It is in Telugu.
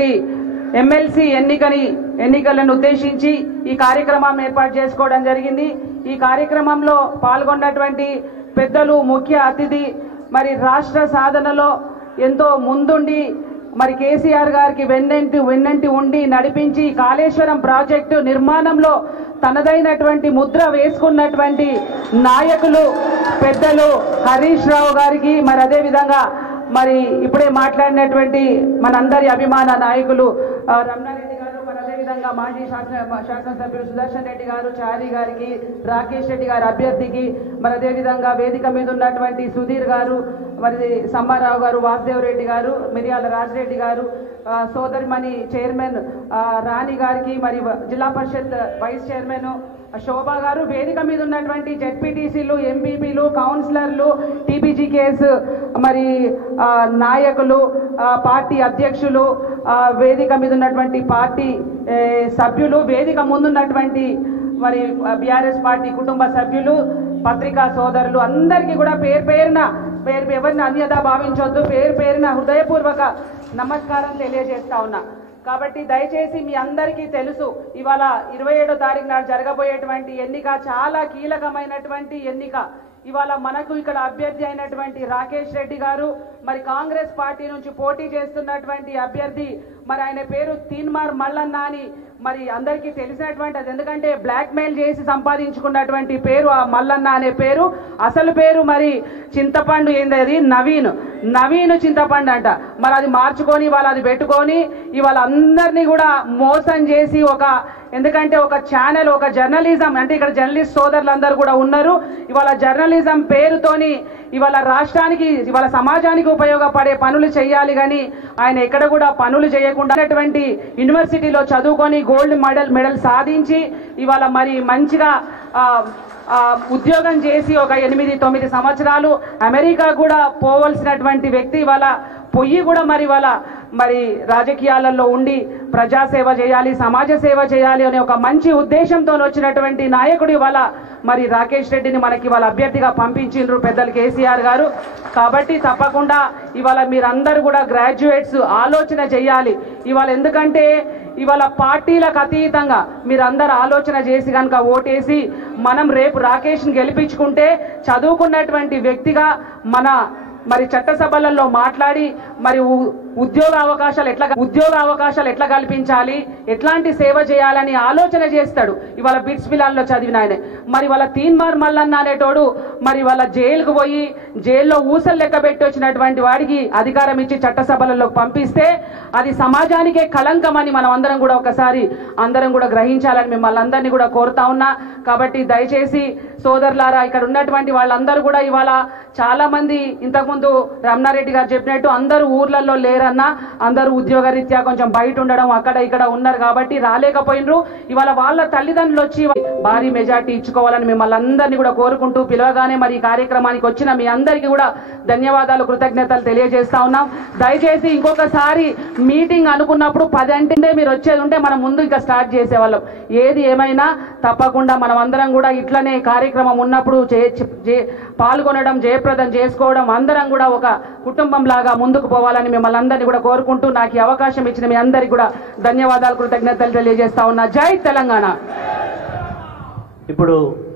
జరుగుతున్నటువంటి ఎమ్మెల్సీ ఎన్నికలను ఉద్దేశించి ఈ కార్యక్రమాన్ని ఏర్పాటు చేసుకోవడం జరిగింది। ఈ కార్యక్రమంలో పాల్గొన్నటువంటి పెద్దలు, ముఖ్య అతిథి మరి రాష్ట్ర సాధనలో ఎంతో ముందుండి మరి కేసీఆర్ గారికి వెన్నంటి ఉండి నడిపించి కాళేశ్వరం ప్రాజెక్టు నిర్మాణంలో తనదైనటువంటి ముద్ర వేసుకున్నటువంటి నాయకులు పెద్దలు హరీష్ రావు గారికి, మరి అదే విధంగా మరి ఇప్పుడే మాట్లాడినటువంటి మనందరి అభిమాన నాయకులు రమణారెడ్డి గారు, మరి అదే విధంగా మాజీ శాసనసభ్యులు సుదర్శన్ రెడ్డి గారు, చారి గారికి, రాకేష్ రెడ్డి గారి అభ్యర్థికి, మరి అదే విధంగా వేదిక మీద ఉన్నటువంటి సుధీర్ గారు, మరి సమ్మారావు గారు, వాసుదేవ్ రెడ్డి గారు, మిరియాల రాజరెడ్డి గారు, సోదరిమణి చైర్మన్ రాణి గారికి, మరి జిల్లా పరిషత్ వైస్ చైర్మన్ శోభా గారు, వేదిక మీద ఉన్నటువంటి జెడ్పీటీసీలు, ఎంపీపీలు, కౌన్సిలర్లు, టీబీజీకేఎస్ మరి నాయకులు, పార్టీ అధ్యక్షులు, వేదిక మీద ఉన్నటువంటి పార్టీ సభ్యులు, వేదిక ముందున్నటువంటి మరి బీఆర్ఎస్ పార్టీ కుటుంబ సభ్యులు, పత్రికా సోదరులు అందరికీ కూడా పేరున ఎవరిని అన్యదా భావించొద్దు, పేరున హృదయపూర్వక నమస్కారం తెలియజేస్తా ఉన్నా। కాబట్టి దయచేసి మీ అందరికీ తెలుసు, ఇవాళ 27వ తారీఖు నాడు జరగబోయేటువంటి ఎన్నిక చాలా కీలకమైనటువంటి ఎన్నిక। ఇవాళ మనకు ఇక్కడ అభ్యర్థి అయినటువంటి రాకేష్ రెడ్డి గారు, మరి కాంగ్రెస్ పార్టీ నుంచి పోటీ చేస్తున్నటువంటి అభ్యర్థి, మరి ఆయన పేరు తీన్మార్ మల్లన్న అని మరి అందరికీ తెలిసినటువంటి, అది ఎందుకంటే బ్లాక్ మెయిల్ చేసి సంపాదించుకున్నటువంటి పేరు ఆ మల్లన్న అనే పేరు, అసలు పేరు మరి చింతపండు ఏందది నవీన్ చింతపండు అంట। మరి అది మార్చుకొని ఇవాళ అది పెట్టుకొని ఇవాళ అందరినీ కూడా మోసం చేసి ఎందుకంటే ఒక ఛానల్, ఒక జర్నలిజం అంటే ఇక్కడ జర్నలిస్ట్ సోదరులు అందరూ కూడా ఉన్నారు, ఇవాళ జర్నలిజం పేరుతోని ఇవాళ రాష్ట్రానికి, ఇవాళ సమాజానికి ఉపయోగపడే పనులు చేయాలి కానీ ఆయన ఎక్కడ కూడా పనులు చేయకుండా యూనివర్సిటీలో చదువుకొని గోల్డ్ మెడల్ సాధించి ఇవాళ మరి మంచిగా ఉద్యోగం చేసి ఒక 8-9 సంవత్సరాలు అమెరికా కూడా పోవలసినటువంటి వ్యక్తి ఇవాళ పొయ్యి కూడా మరి రాజకీయాలలో ఉండి ప్రజాసేవ చేయాలి, సమాజ సేవ చేయాలి అనే ఒక మంచి ఉద్దేశంతో వచ్చినటువంటి నాయకుడు ఇవాళ మరి రాకేష్ రెడ్డిని మనకి ఇవాళ అభ్యర్థిగా పంపించిండ్రు పెద్దలు కేసీఆర్ గారు। కాబట్టి తప్పకుండా ఇవాళ మీరందరూ కూడా గ్రాడ్యుయేట్స్ ఆలోచన చేయాలి ఇవాళ, ఎందుకంటే ఇవాళ పార్టీలకు అతీతంగా మీరందరూ ఆలోచన చేసి కనుక ఓటేసి మనం రేపు రాకేష్ని గెలిపించుకుంటే చదువుకున్నటువంటి వ్యక్తిగా మరి చట్టసభలలో మాట్లాడి మరి ఉద్యోగ అవకాశాలు ఎట్లా కల్పించాలి, ఎట్లాంటి సేవ చేయాలని ఆలోచన చేస్తాడు ఇవాళ బిట్స్ పిల్లల్లో చదివిన ఆయన। మరి వాళ్ళ తీన్మార్ మల్లన్న అనేటోడు మరి వాళ్ళ జైలుకు పోయి జైల్లో ఊసలు లెక్క పెట్టి వచ్చినటువంటి వాడికి అధికారం ఇచ్చి చట్టసభలలో పంపిస్తే అది సమాజానికే కళంకం అని మనం అందరం కూడా ఒకసారి అందరం కూడా గ్రహించాలని మిమ్మల్ని అందరినీ కూడా కోరుతా ఉన్నా। కాబట్టి దయచేసి సోదరులారా, ఇక్కడ ఉన్నటువంటి వాళ్ళందరూ కూడా ఇవాళ చాలా మంది ఇంతకుముందు రమణారెడ్డి గారు చెప్పినట్టు అందరూ ఊర్లలో లేరన్నా, అందరూ ఉద్యోగరీత్యా కొంచెం బయట ఉండడం అక్కడ ఇక్కడ ఉన్నారు కాబట్టి రాలేకపోయినరు। ఇవాళ వాళ్ళ తల్లిదండ్రులు వచ్చి భారీ మెజార్టీ ఇచ్చుకోవాలని మిమ్మల్ని అందరినీ కూడా కోరుకుంటూ పిలవగానే మరి ఈ కార్యక్రమానికి వచ్చిన మీ అందరికీ కూడా ధన్యవాదాలు, కృతజ్ఞతలు తెలియజేస్తా ఉన్నాం। దయచేసి ఇంకొకసారి మీటింగ్ అనుకున్నప్పుడు 10 అంటే మీరు వచ్చేది ఉంటే మనం ముందు ఇంకా స్టార్ట్ చేసేవాళ్ళం। ఏది ఏమైనా తప్పకుండా మనం అందరం కూడా ఇట్లనే కార్యక్రమం ఉన్నప్పుడు పాల్గొనడం, జయప్రదం చేసుకోవడం, అందరం కూడా ఒక కుటుంబం లాగా ముందుకు పోవాలని మిమ్మల్ని అందరినీ కూడా కోరుకుంటూ నాకు ఈ అవకాశం ఇచ్చిన మీ అందరికీ కూడా ధన్యవాదాలు, కృతజ్ఞతలు తెలియజేస్తా ఉన్నా। జై తెలంగాణ। ఇప్పుడు